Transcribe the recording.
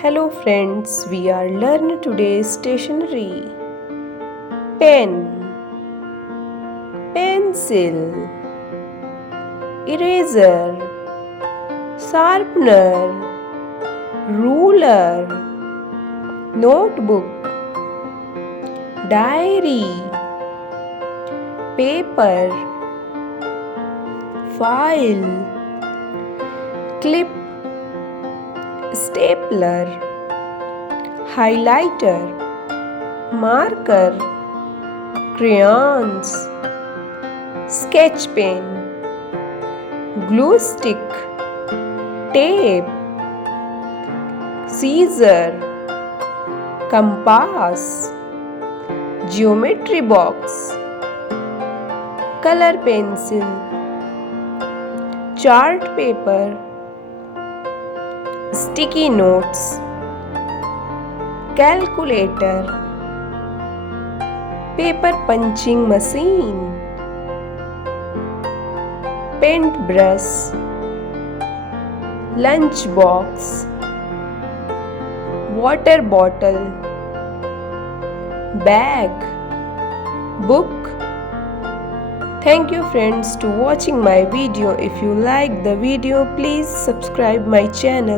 Hello friends, we are learning today stationery. Pen, pencil, eraser, sharpener, ruler, notebook, diary, paper, file, clip, stapler, highlighter, marker, crayons, sketch pen, glue stick, tape, scissor, compass, geometry box, color pencil, chart paper, sticky notes, calculator, paper punching machine, paint brush, lunch box, water bottle, bag, book. Thank you friends to watching my video. If you like the video, please subscribe my channel.